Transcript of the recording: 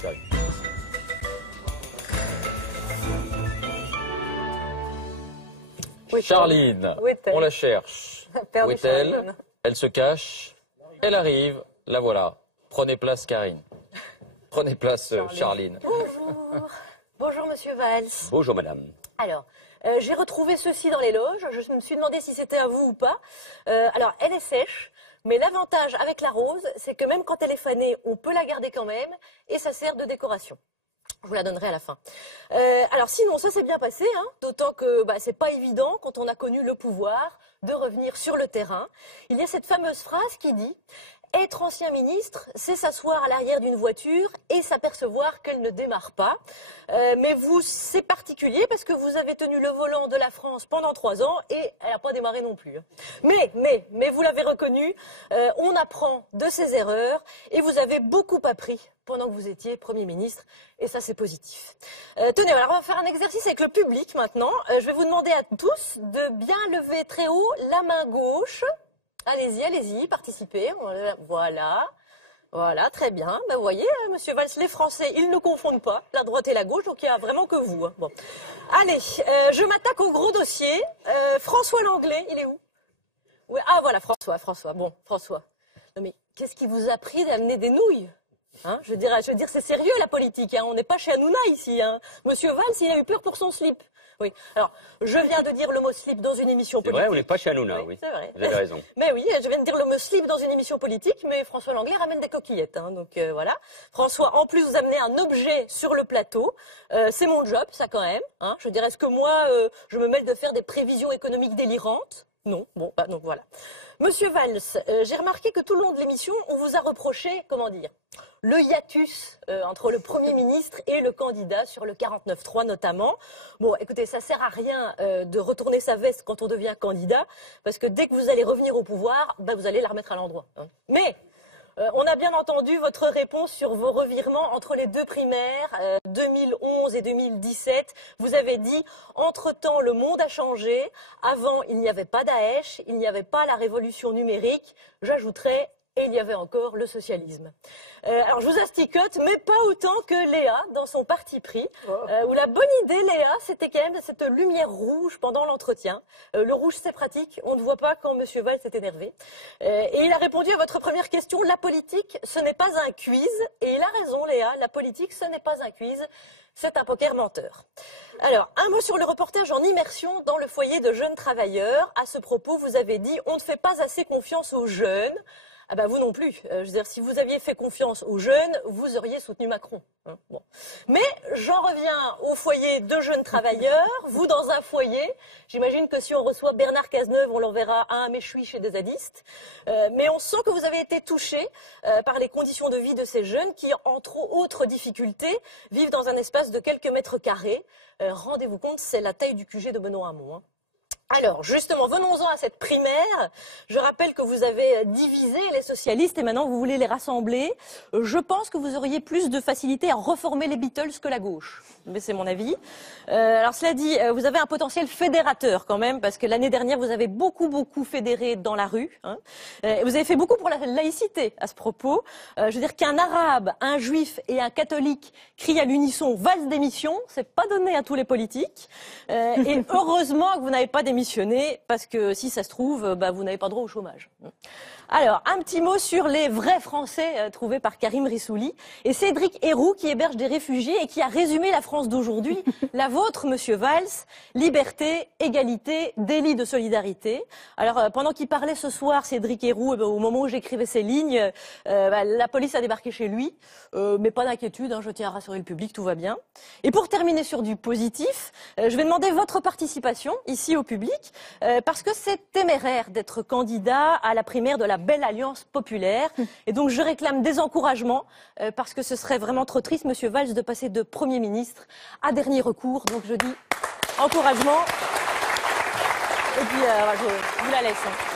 Karine. Charline, on la cherche. Où est-elle? Elle se cache. Elle arrive. La voilà. Prenez place, Karine. Prenez place, Charline. Bonjour. Bonjour, monsieur Valls. Bonjour, madame. Alors, j'ai retrouvé ceci dans les loges. Je me suis demandé si c'était à vous ou pas. Alors, elle est sèche. Mais l'avantage avec la rose, c'est que même quand elle est fanée, on peut la garder quand même. Et ça sert de décoration. Je vous la donnerai à la fin. Alors sinon, ça s'est bien passé, hein, d'autant que c'est pas évident, quand on a connu le pouvoir, de revenir sur le terrain. Il y a cette fameuse phrase qui dit « Être ancien ministre, c'est s'asseoir à l'arrière d'une voiture et s'apercevoir qu'elle ne démarre pas. » Mais vous, c'est particulier parce que vous avez tenu le volant de la France pendant 3 ans et elle n'a pas démarré non plus. Mais vous l'avez reconnu, on apprend de ses erreurs et vous avez beaucoup appris pendant que vous étiez Premier ministre, et ça c'est positif. Tenez, alors on va faire un exercice avec le public maintenant. Je vais vous demander à tous de bien lever très haut la main gauche. Allez-y, allez-y, participez. Voilà, très bien. Vous voyez, monsieur Valls, les Français, ils ne confondent pas la droite et la gauche, donc il n'y a vraiment que vous. Hein. Bon. Allez, je m'attaque au gros dossier. François Langlais, il est où? Oui, ah voilà, François. Bon, François. Non mais, qu'est-ce qui vous a pris d'amener des nouilles? Hein, je veux dire, c'est sérieux la politique. Hein. On n'est pas chez Hanouna ici. Hein. Monsieur Valls, il a eu peur pour son slip. Oui. Alors, je viens de dire le mot slip dans une émission politique. C'est vrai, on n'est pas chez Hanouna, oui. C'est vrai. Vous avez raison. Mais oui, je viens de dire le mot slip dans une émission politique, mais François Langlais ramène des coquillettes. Hein, donc voilà. François, en plus, vous amenez un objet sur le plateau. C'est mon job, ça quand même. Hein. Je dirais, est-ce que moi, je me mêle de faire des prévisions économiques délirantes? Non. Bon, donc voilà. Monsieur Valls, j'ai remarqué que tout le long de l'émission, on vous a reproché, comment dire, le hiatus entre le Premier ministre et le candidat sur le 49.3 notamment. Bon, écoutez, ça sert à rien de retourner sa veste quand on devient candidat, parce que dès que vous allez revenir au pouvoir, vous allez la remettre à l'endroit. Hein. Mais on a bien entendu votre réponse sur vos revirements entre les deux primaires, 2011 et 2017. Vous avez dit, entre-temps, le monde a changé. Avant, il n'y avait pas Daesh, il n'y avait pas la révolution numérique. J'ajouterais, et il y avait encore le socialisme. Alors, je vous asticote, mais pas autant que Léa dans son parti pris, où la bonne idée, Léa, c'était quand même cette lumière rouge pendant l'entretien. Le rouge, c'est pratique, on ne voit pas quand M. Valls est énervé. Et il a répondu à votre première question, la politique, ce n'est pas un quiz. Et il a raison, Léa, la politique, ce n'est pas un quiz. C'est un poker menteur. Alors, un mot sur le reportage en immersion dans le foyer de jeunes travailleurs. À ce propos, vous avez dit, on ne fait pas assez confiance aux jeunes. Ah vous non plus. Je veux dire, si vous aviez fait confiance aux jeunes, vous auriez soutenu Macron. Hein, bon. Mais j'en reviens au foyer de jeunes travailleurs. Vous, dans un foyer, j'imagine que si on reçoit Bernard Cazeneuve, on l'enverra à un méchoui chez des zadistes. Mais on sent que vous avez été touché par les conditions de vie de ces jeunes qui, entre autres difficultés, vivent dans un espace de quelques mètres carrés. Rendez-vous compte, c'est la taille du QG de Benoît Hamon. Hein. Alors, justement, venons-en à cette primaire. Je rappelle que vous avez divisé les socialistes et maintenant vous voulez les rassembler. Je pense que vous auriez plus de facilité à reformer les Beatles que la gauche. Mais c'est mon avis. Alors, cela dit, vous avez un potentiel fédérateur quand même, parce que l'année dernière, vous avez beaucoup fédéré dans la rue. Hein. Vous avez fait beaucoup pour la laïcité à ce propos. Je veux dire qu'un arabe, un juif et un catholique crient à l'unisson « Valls démission », c'est pas donné à tous les politiques. Et heureusement que vous n'avez pas démissionné, parce que si ça se trouve, vous n'avez pas droit au chômage. Alors, un petit mot sur les vrais Français trouvés par Karim Rissouli et Cédric Héroux qui héberge des réfugiés et qui a résumé la France d'aujourd'hui. La vôtre, monsieur Valls, liberté, égalité, délit de solidarité. Alors, pendant qu'il parlait ce soir, Cédric Héroux, au moment où j'écrivais ces lignes, la police a débarqué chez lui. Mais pas d'inquiétude, hein, je tiens à rassurer le public, tout va bien. Et pour terminer sur du positif, je vais demander votre participation ici au public, parce que c'est téméraire d'être candidat à la primaire de la Belle Alliance Populaire. Et donc je réclame des encouragements, parce que ce serait vraiment trop triste, monsieur Valls, de passer de Premier ministre à dernier recours. Donc je dis encouragement. Et puis je vous la laisse. Hein.